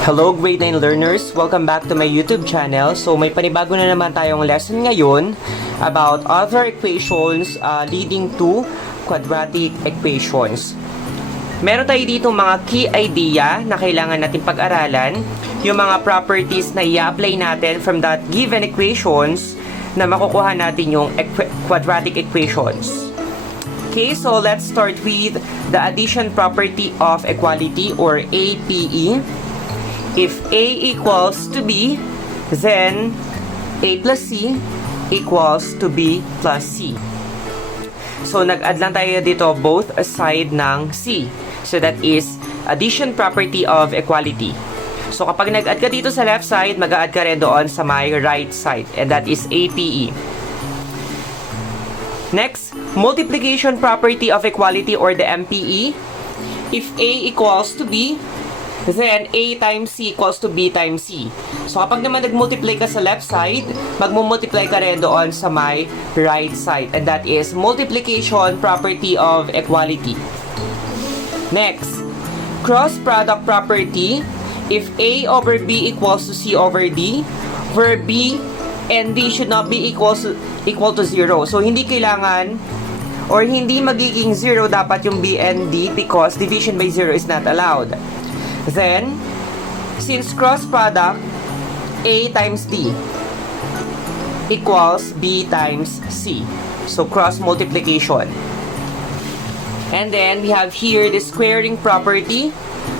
Hello grade 9 learners! Welcome back to my YouTube channel. So may panibago na naman tayong lesson ngayon about other equations leading to quadratic equations. Meron tayo dito mga key idea na kailangan natin pag-aralan, yung mga properties na i-apply natin from that given equations na makukuha natin yung quadratic equations. Okay, so let's start with the addition property of equality or APE. If A equals to B, then A plus C equals to B plus C. So, nag-add lang tayo dito both side ng C. So, that is addition property of equality. So, kapag nag-add ka dito sa left side, mag-add ka rin doon sa my right side. And that is APE. Next, multiplication property of equality or the MPE. If A equals to B, then A times C equals to B times C. So, kapag naman nag-multiply ka sa left side, mag-multiply ka rin doon sa my right side. And that is multiplication property of equality. Next, cross product property. If A over B equals to C over D, where B and D should not be equal to 0. So, hindi kailangan or hindi magiging 0 dapat yung B and D because division by 0 is not allowed. Then, since cross product A times D equals B times C. So, cross multiplication. And then, we have here the squaring property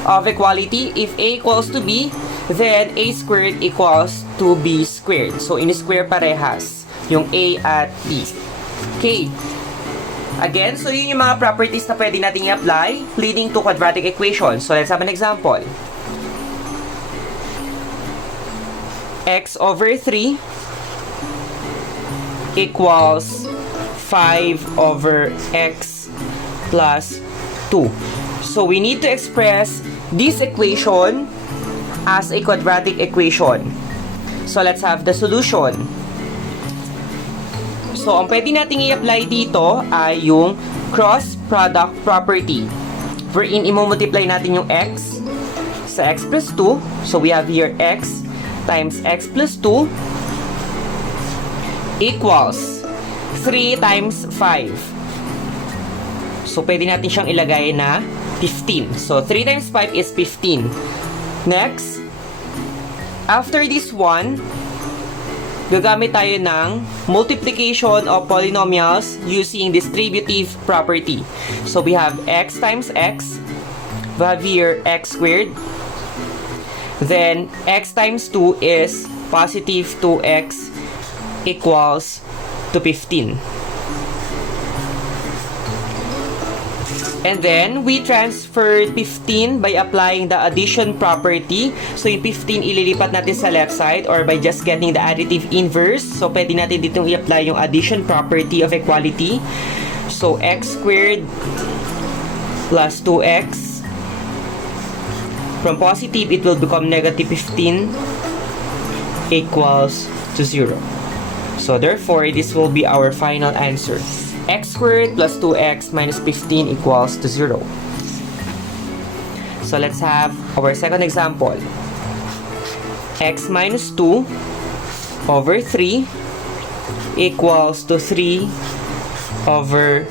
of equality. If A equals to B, then A squared equals to B squared. So, in-square parehas yung A at B. Okay. Again, so yun yung mga properties na pwede natin i-apply leading to quadratic equations. So, let's have an example. X over 3 equals 5 over X plus 2. So, we need to express this equation as a quadratic equation. So, let's have the solution. So, ang pwede natin i-apply dito ay yung cross product property. Wherein, i-multiply natin yung x sa x plus 2. So, we have here x times x plus 2 equals 3 times 5. So, pwede natin siyang ilagay na 15. So, 3 times 5 is 15. Next, after this one, gagamit tayo ng multiplication of polynomials using distributive property. So, we have x times x. We have here x squared. Then, x times 2 is positive 2x equals to 15. And then, we transferred 15 by applying the addition property. So, yung 15 ililipat natin sa left side or by just getting the additive inverse. So, pwede natin ditong i-apply yung addition property of equality. So, x squared plus 2x. From positive, it will become negative 15 equals to 0. So, therefore, this will be our final answer. X squared plus 2x minus 15 equals to 0. So, let's have our second example. X minus 2 over 3 equals to 3 over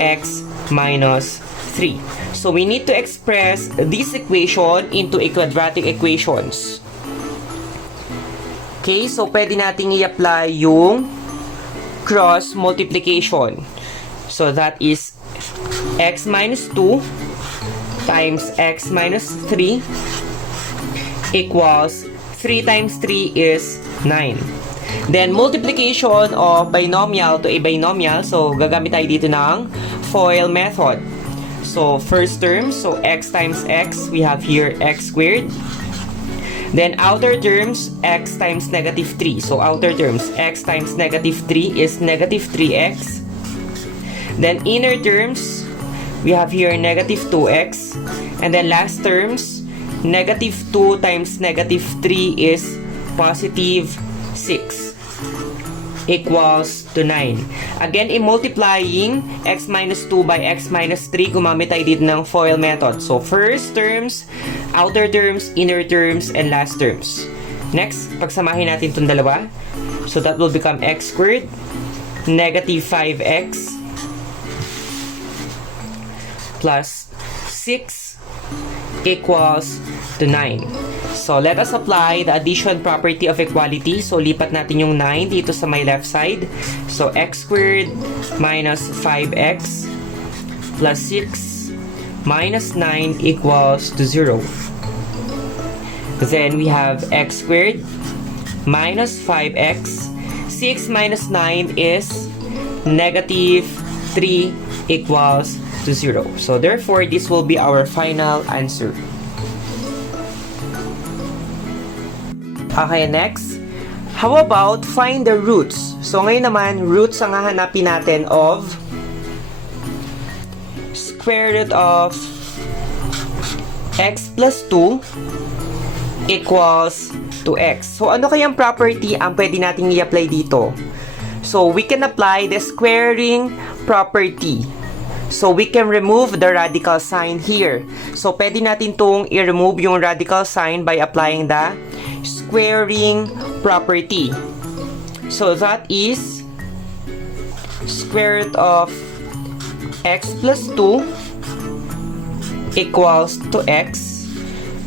x minus 3. So, we need to express this equation into a quadratic equations. Okay, so pwede natin i-apply yung cross multiplication. So, that is x minus 2 times x minus 3 equals 3 times 3 is 9. Then, multiplication of binomial to a binomial. So, gagamit tayo dito ng FOIL method. So, first term, so x times x, we have here x squared. Then, outer terms, x times negative 3. So, outer terms, x times negative 3 is negative 3x. Then, inner terms, we have here negative 2x. And then, last terms, negative 2 times negative 3 is positive 6. Equals to 9. Again, in multiplying x minus 2 by x minus 3, gumamit tayo dito ng FOIL method. So, first terms, outer terms, inner terms, and last terms. Next, pagsamahin natin itong dalawa. So that will become x squared negative 5x plus 6 equals to 9. So let us apply the addition property of equality. So lipat natin yung 9 dito sa my left side. So x squared minus 5x plus 6 minus 9 equals to 0. Then we have x squared minus 5x. 6 minus 9 is negative 3 equals to 0. So therefore, this will be our final answer. Okay, next. How about find the roots? So ngayon naman, roots ang hahanapin natin of square root of x plus 2 equals to x. So ano kayang property ang pwede nating i-apply dito? So we can apply the squaring property. So we can remove the radical sign here. So pwede natin tong i-remove yung radical sign by applying the squaring property. So that is square root of x plus 2 equals to x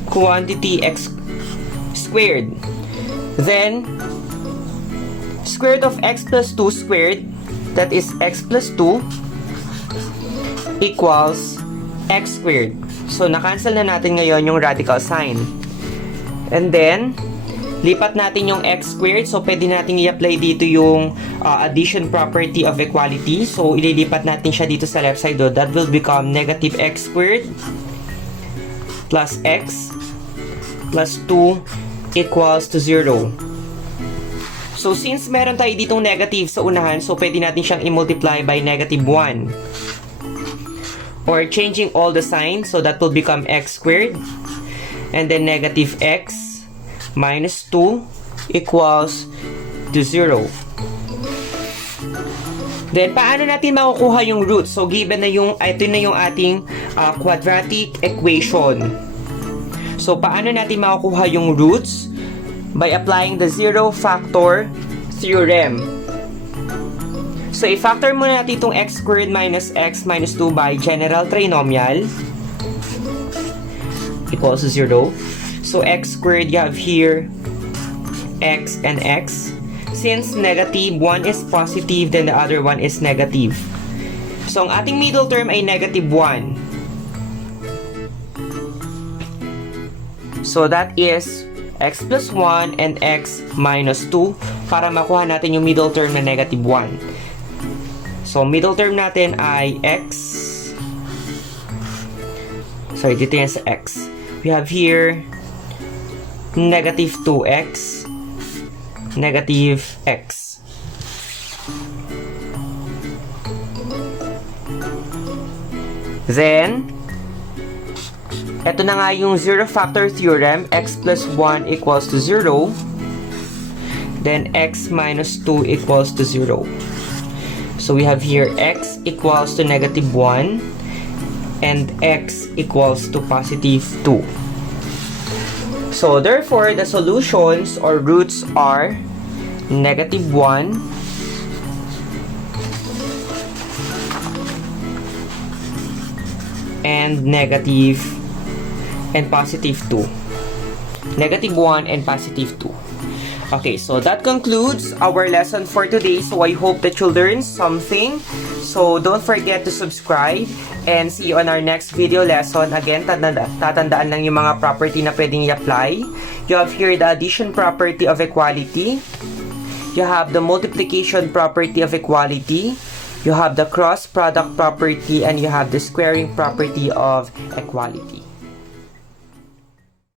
quantity x squared. Then square root of x plus 2 squared, that is x plus 2 equals x squared. So na-cancel na natin ngayon yung radical sign. And then lipat natin yung x squared. So pwede natin i-apply dito yung addition property of equality. So ililipat natin siya dito sa left side. That will become negative x squared plus x plus 2 equals to 0. So since meron tayo ditong negative sa unahan, so pwede natin siyang i-multiply by negative 1. Or changing all the signs, so that will become x squared. And then negative x minus 2 equals to 0. Then, paano natin makukuha yung root? So, given na yung, ito na yung ating quadratic equation. So, paano natin makukuha yung roots? By applying the zero factor theorem. So, i-factor muna natin itong x squared minus x minus 2 by general trinomial equals to 0. So, x squared, you have here x and x. Since negative, one is positive, then the other one is negative. So, ang ating middle term ay negative 1. So, that is x plus 1 and x minus 2 para makuha natin yung middle term na negative 1. So, middle term natin ay x. Sorry, dito yan sa x. We have here negative 2x, negative x. Then, eto na nga yung zero factor theorem, x plus 1 equals to 0. Then, x minus 2 equals to 0. So, we have here x equals to negative 1 and x equals to positive 2. So, therefore, the solutions or roots are negative 1 and negative and positive 2. Negative 1 and positive 2. Okay, so that concludes our lesson for today. So, I hope that you learned something. So, don't forget to subscribe and see you on our next video lesson. Again, tatandaan lang yung mga property na pwedeng i-apply. You have here the addition property of equality. You have the multiplication property of equality. You have the cross product property, and you have the squaring property of equality.